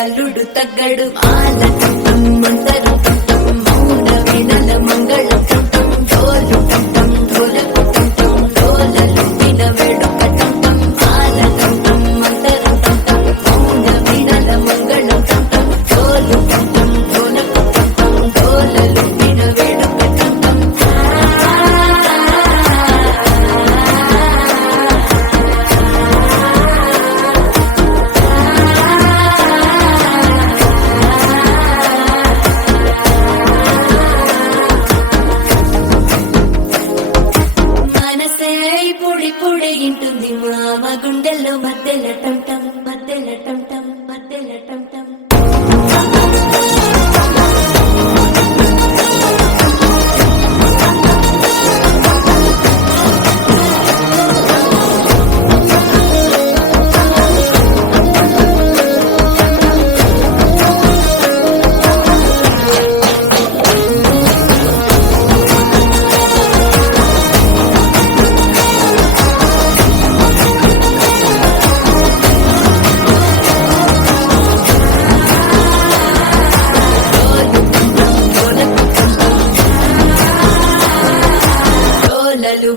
అల్లుడు తగ్గడు ఆలటం మంతరు మౌన వినల మంగళం ఢోలు ఢోలకు ఢోలలు వినవేడు కటం ఆలటం మంతరు మౌన వినల మంగళం ఢోలు ఢోలకు ఢోలలు వినవేడు కటం ఇంటుంది మామ గుండెల్లో మధ్యల టంటం మధ్యల టంటం మధ్యల టంటం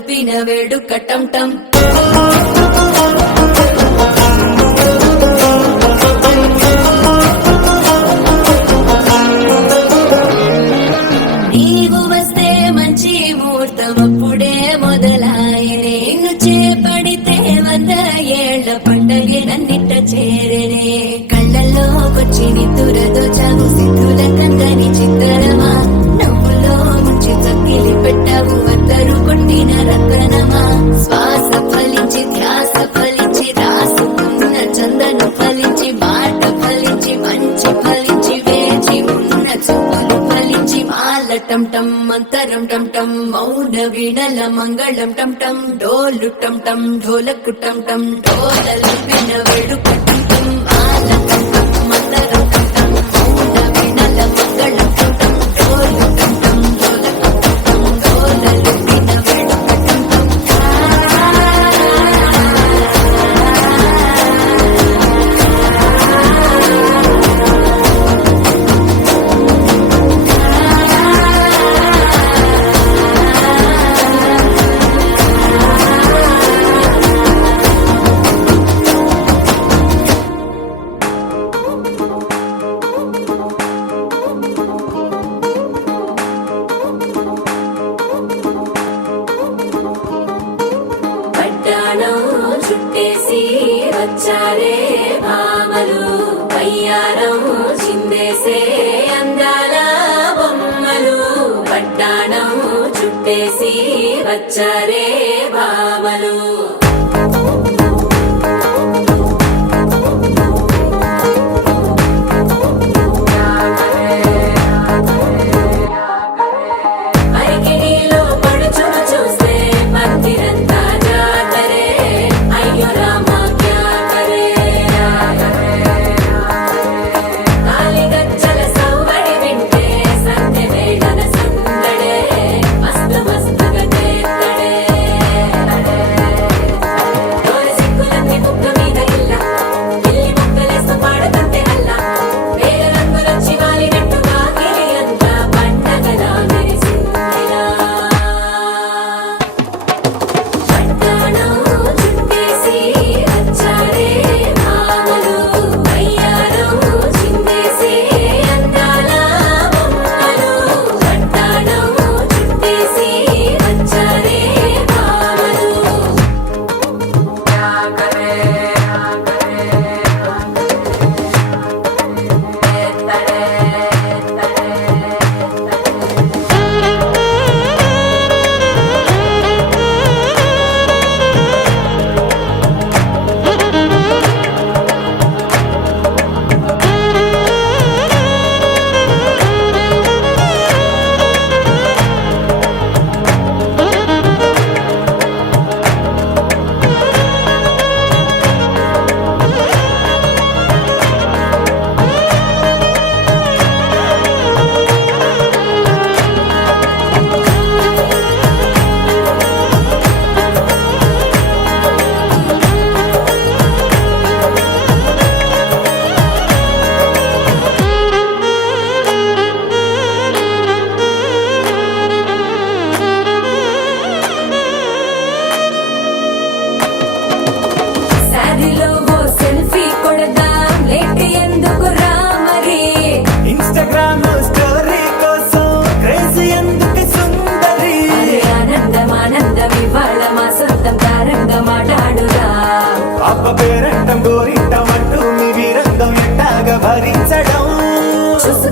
వినవేడు కటంటం నీవు వస్తే మంచి ముహూర్తం అప్పుడే మొదలాయనే చేపడితే 100 ఏళ్ల పండగే నన్నిట చేరనే కళ్ళల్లోకొచ్చి నిద్దురదో చావు సిద్ధుల కందని చిత్తరమా నవ్వులో ముంచి తక్కిలి పెట్టావు అందరూ కొట్టిన రతనమా శ్వాస ఫలించి ధ్యాస ఫలించి రాసుకున్న చందను ఫలించి మాట ఫలించి మంచి ఫలించి వేచి ఉన్న చూపులు ఫలించి మాలటం టం మంతరం టం టం మౌన వినల మంగళం టం టం డోలు టం టం ఢోలకు టం టం ఢోలలు వినవేడు కటం టం మాలటం టం మంతరం టం టం మౌన వినల మంగళం టం టం డోలు టం టం ఢోలకు టం టం ఢోలలు వినవేడు కటం టం చుట్టేసి వచ్చారే భామలు పయ్యారం చిందేసే అందాల బొమ్మలు పట్టాణం చుట్టేసి వచ్చారే భామలు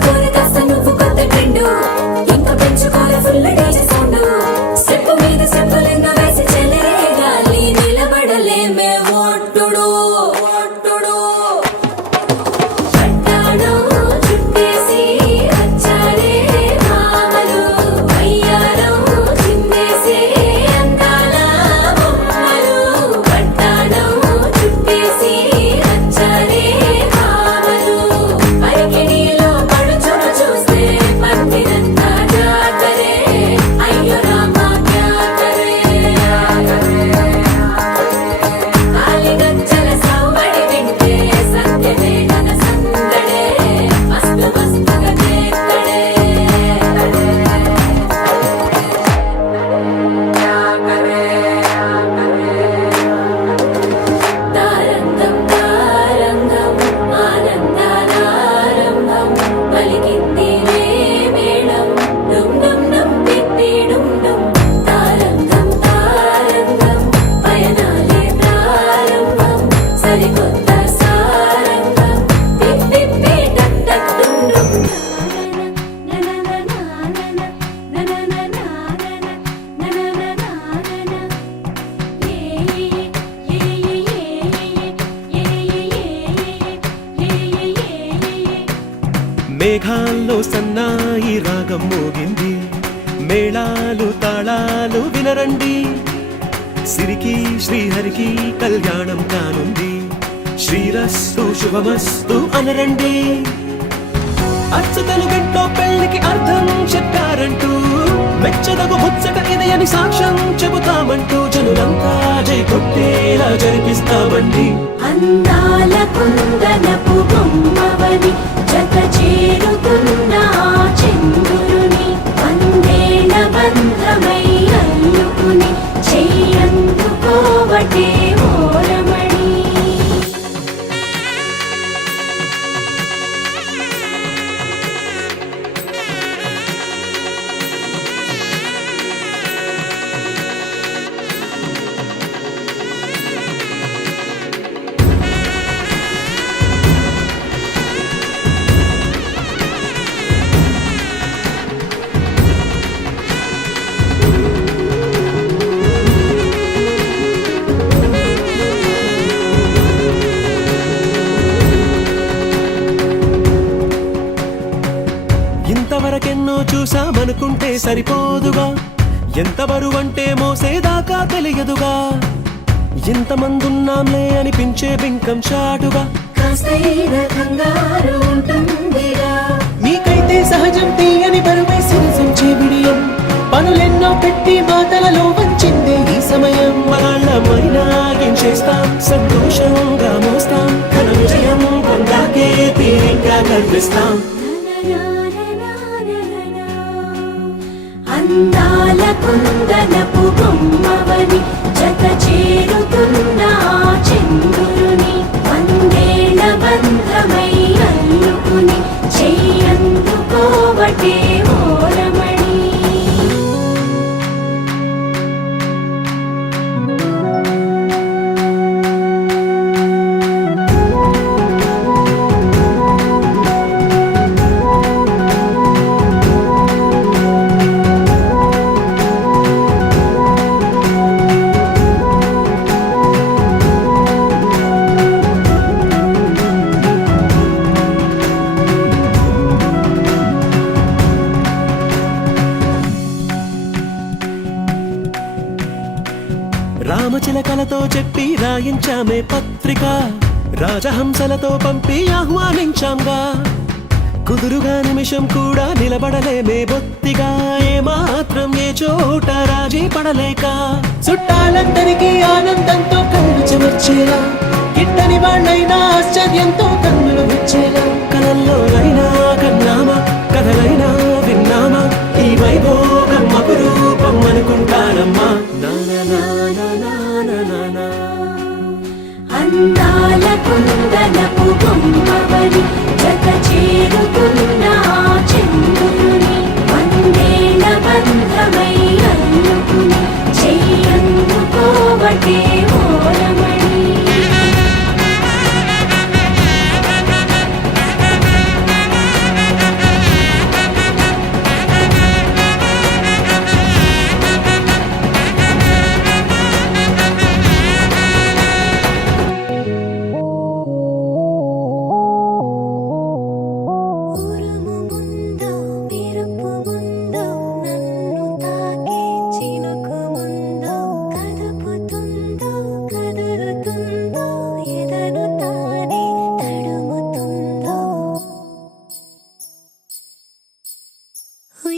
పెంచుకోరు కాస్త నువ్వు కొత్త ట్రెండ్ ఇంకా పెంచుకోరు ఫుల్ డీజే సౌండ్ స్టెప్ మీద స్టెప్పులెన్నో వేసి చెలే గాలి నిలబడలేమే ఓట్టుడు ఓట్టుడు పట్టాణం చుట్టేసి వచ్చారే భామలు వయ్యారం చిందేసే అందాల బొమ్మలు పట్టాణం చుట్టేసి వచ్చారే భామలు పరికిణీలో పడుచును చూస్తే పందిరంతా జాతరే అయ్యో రామా క్యా కరే కాలిగజ్జల సవ్వడి వింటే సత్యమే ఘన సందడే మస్తు మస్తుగా చేస్తడే తారంగం తారంగం ఆనందానారంభం పలికింది రే మేళం డుమ్ డుమ్ డుమ్ తిప్పి డుమ్ డుమ్ తారంగం తారంగం పయనాలే ప్రారంభం సరికొత్త సారంగం తిప్పి టక్ టక్ డుమ్ డుమ్ మేఘాల్లో సన్నాయి రాగం మోగింది మేళాలు తాళాలు వినరండి సిరికి శ్రీహరికి కళ్యాణం కానుంది శ్రీరస్తు శుభమస్తు అనరండి అచ్చతలు గంటో పెళ్లికి అర్థం చెప్పారంటూ మెచ్చదగు ముచ్చట ఇది అని సాక్ష్యం చెబుతామంటూ జనులంతా జై కొట్టేలా జరిపిస్తామండి అందాల కుందనపు బొమ్మవని జత చేరుతున్న చంద్రుని వందేళ్ల బంధమై అల్లుకుని చెయ్యందుకోవటే ఓరమణి ఇంతవరకెన్నో చూసామనుకుంటే సరిపోదుగా ఎంత బరువంటే మోసేదాకా తెలియదుగా ఇంతమందున్నాంలే అనిపించే బింకం చాటుగా కాస్తైన కంగారు ఉంటుందిరా మీకైతే సహజం తీయని బరువై సిరిసించే బిడియం పనులెన్నో పెట్టి మాటలలో వంచిందే ఈ సమయం మనాళ్ళమైనా చేస్తాం సంతోషంగా మోస్తాం ఘన విజయం పొందాకే తీరిగ్గా కనిపిస్తాం అందాల కుందనపు బొమ్మవని జత చేరుతున్న చంద్రుని వందేళ్ల బంధమై అల్లుకుని చెయ్యందుకోవటే ఓరమణి రామచిలకలతో చెప్పి రాయించామే పత్రిక రాజహంసలతో పంపి ఆహ్వానించాంగా కుదురుగా నిమిషం కూడా నిలబడలేమే బొత్తిగా ఏమాత్రం ఏ చోట రాజీ పడలేక చుట్టాలందరికీ ఆనందంతో కళ్ళు చెమర్చేలా గిట్టని వాళ్ళైనా ఆశ్చర్యంతో కన్నులు విచ్చేలా కలల్లోనైనా కన్నామా కథలైనా విన్నామా ఈ వైభోగం అపురూపం అనుకుంటానమ్మా అందాల కుందనపు బొమ్మవని జత చేరుతున్న చంద్రుని వందేళ్ల బంధమై అల్లుకుని చెయ్యందుకోవటే ఓరమణి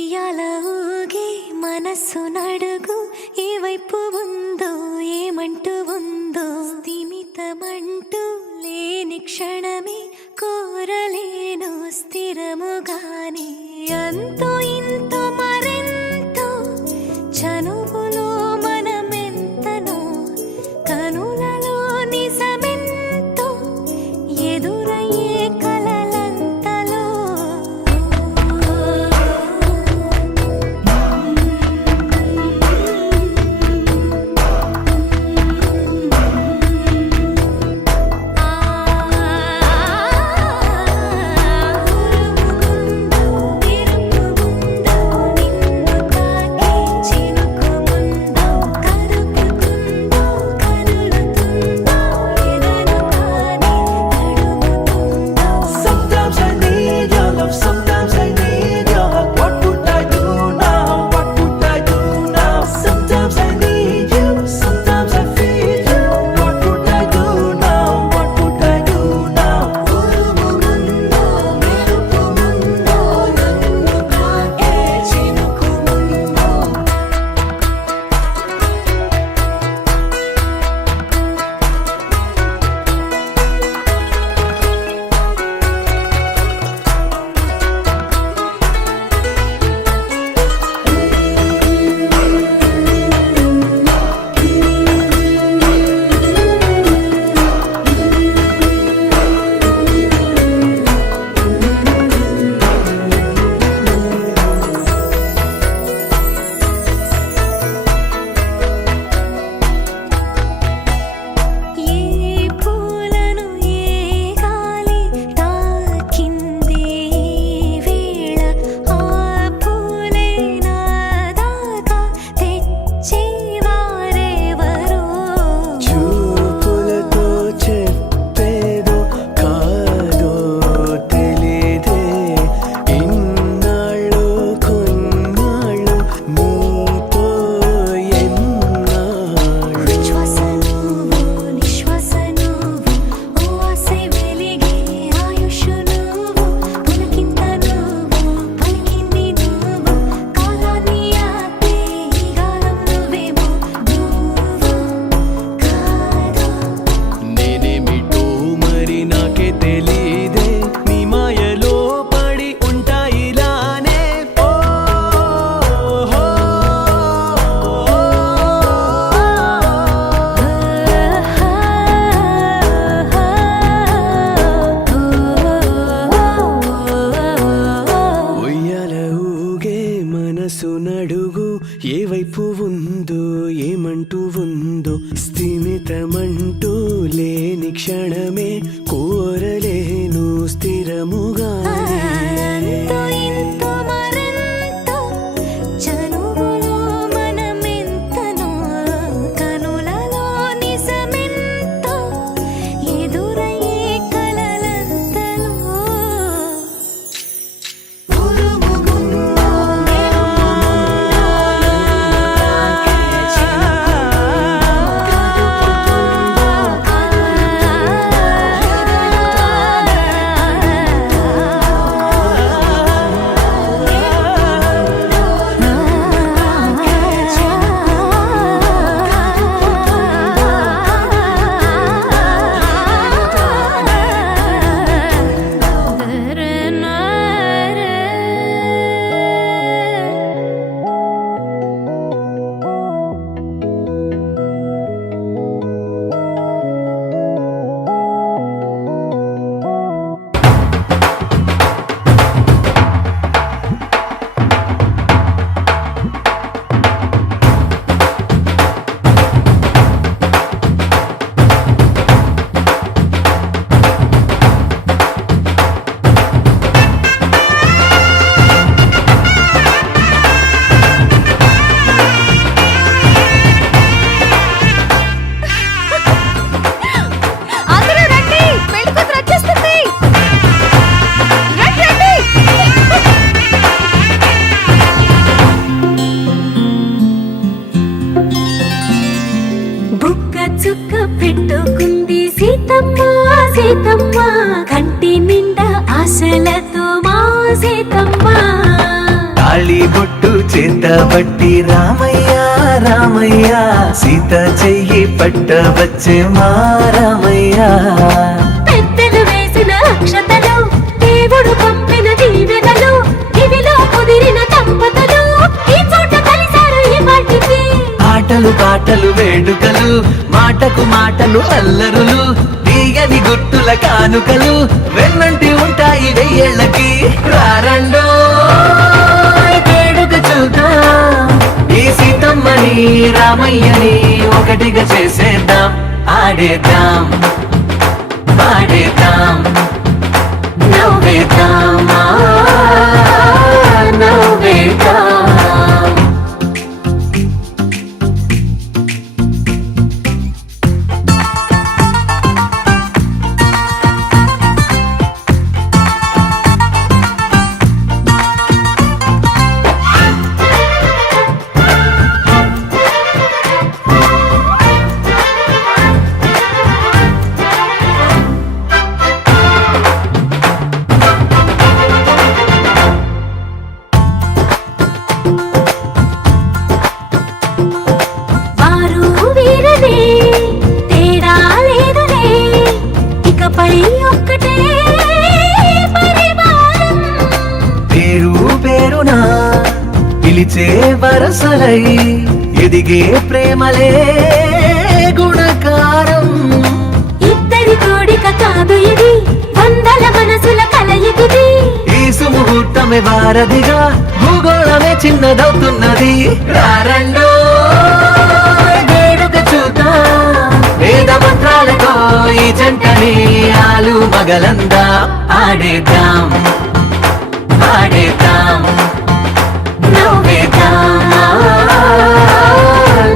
ఉయ్యాల ఊగే మనస్సు నడుగు ఏ వైపు ఉందో ఏమంటూ ఉందో స్థిమితమంటూ లేని క్షణమే కోరలేను స్థిరముగానే అంతో ఇంతో మరెంతో చనువులో మనమెంతనో కనులలో నిజమెంతో ఎదురయ్యే కలలంతలో Sometimes I need your love, sometimes I need your hug. What would I do now? What would I do now? Sometimes I need you, sometimes I feel you. What would I do now? What would I do now? ఉరుముగుందో మెరుపుముందో నన్ను తాకే చినుకుముందో ఏ పూలను ఏ గాలి తాకింది వేళ ఆ పూలే నాదాకా తెచ్చేవారెవరో చూపులతో చెప్పేదో కాదో తెలీదే ఇన్నాళ్ళు కొన్నాళ్ళు నీతో ఎన్నాళ్ళు ఉచ్ఛ్వాస నువ్వు నిశ్వాస నువ్వు ఓ ఆశై వెలిగే ఆయుష్ నువ్వు పులకింత నువ్వు పలికింది నువ్వు కాలాన్ని ఆపే ఈ గాలం నువ్వేమో నువ్వు కాదు నేనేమిటో మరి నాకే తెలీదే నీ మాయలో పడి ఉంటాయిలానే ఓ హో ఉయ్యాల ఊగే మనసు నడుగు ఏ వైపు ఉందో ఏమంటూ ఉందో స్థిమితమంటూ లేని క్షణమే కోరలేను స్థిరముగా అంతో ఇంతో మరెంతో చనువులో మనమెంతనో కనులలో నిజమెంతో ఎదురయ్యే కలలంతలో ఉరుముగుందో సీతమ్మ కంటి నిండా ఆశలతో మా సీతమ్మ తాళి బొట్టు చేతబట్టి రామయ్య రామయ్య సీత చెయ్యి పట్టవచ్చే మా రామయ్య. పెద్దలు వేసిన అక్షతలు దేవుడు పంపిన దీవెనలు ఇవిలో కుదిరిన దంపతులు ఈ చోట కలిశారు ఈ వాటికి. ఆటలు పాటలు వేడుకలు మాటకు మాటలు అల్లరులు తీయని గుర్తుల కానుకలు వెన్నంటి ఉంటాయి వెయ్యేళ్ళకి. రారండో వేడుక చూద్దాం ఈ సీతమ్మని రామయ్యని ఒకటిగా చేసేద్దాం. ఆడేద్దాం పాడేద్దాం నవ్వేద్దాం నవ్వేద్దాం. వారు వీరనే తేడా లేదులే ఇకపై ఒక్కటే పరివారం. పేరు పేరునా పిలిచే వరసలై ఎదిగే ప్రేమలే గుణకారం. ఇద్దరి కోడిక కాదు ఇది వందల మనసుల కలయికిది. ఈ సుముహూర్తమే వారధిగా భూగోళమే చిన్నదవుతున్నది. రారండో వేడుక చూద్దాం వేద మంత్రాలతో ఈ జంటని ఆలు మగలందా. ఆడేద్దాం పాడేద్దాం నవ్వేద్దాం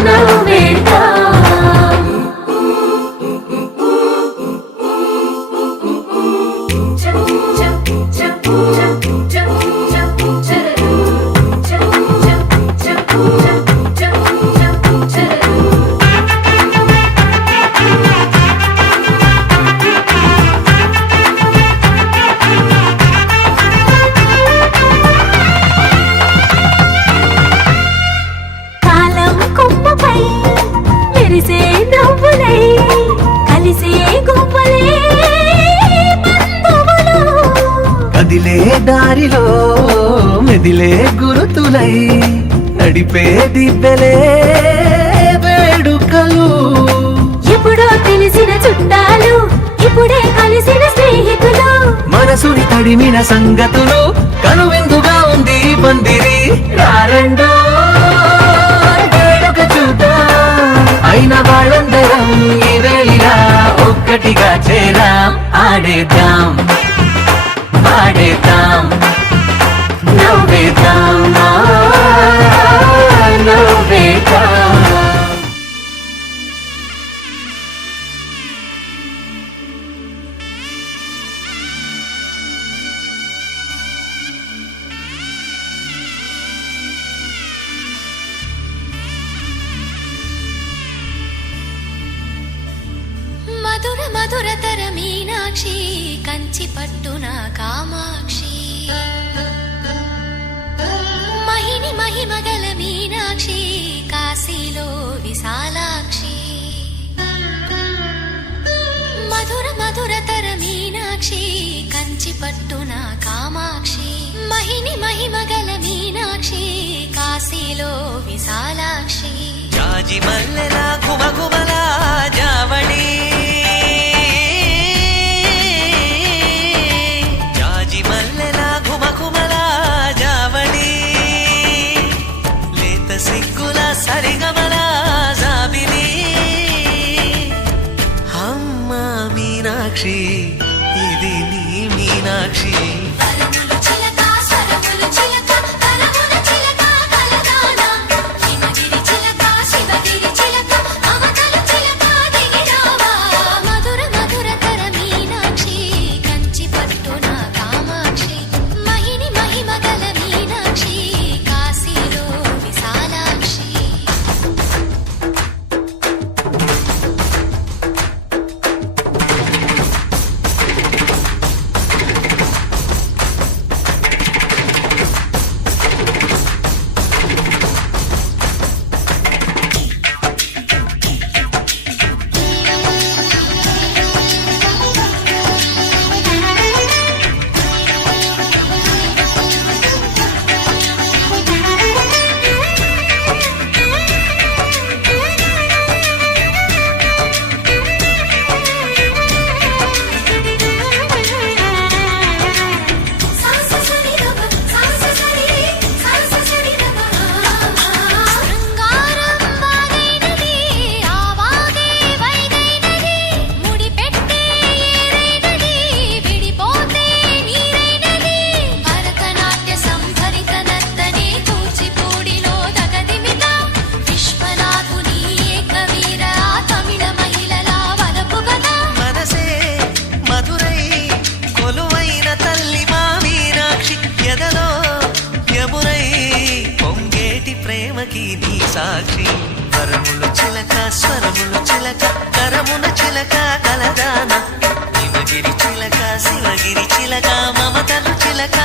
నవ్వేద్దాం. కాలం కొమ్మపై మెరిసే నవ్వులై కలిసే గువ్వలే బంధువులు. కదిలే దారిలో మెదిలే గురుతులై నడిపే దివ్వెలే వేడుకలు. ఎప్పుడో తెలిసిన చుట్టాలు ఇప్పుడే కలిసిన స్నేహితులు. మనసుని తడిమిన సంగతులు కనువిందుగా ఉంది ఈ పందిరి. రారండో వేడుక చూద్దాం అయిన వాళ్ళందరం ఈ వేళ ఒక్కటిగా చేరాం. ఆడేద్దాం పాడేద్దాం నవ్వేద్దాం నవ్వేద్దాం. మధుర మధురతర మీనాక్షి కంచి పట్టున కామాక్షి మహిని మహిమగల మీనాక్షి కాశీలో విశాలాక్షి. మధుర మధురతర మీనాక్షి కంచి పట్టున కామాక్షి మహిని మహిమగల మీనాక్షి కాశీలో విశాలాక్షి. జాజి మల్లెలా గుమగుమలా జావళి జాజి మల్లెలా గుమగుమలా జావళి లేత సిగ్గుల సరిగమల జాబిలి. అమ్మ మీనాక్షి ఇది నీ మీనాక్షి. పరములు చిలక స్వరములు చిలక పరముల చిలక కలదానా హిమగిరి చిలక శివగిరి చిలక అవతల చిలక దిగ జగతికి నీ సాక్షి వరములు చిలక స్వరములు చిలక కరమున చిలక కలదాన హిమగిరి చిలక శివగిరి చిలక మమతలు చిలక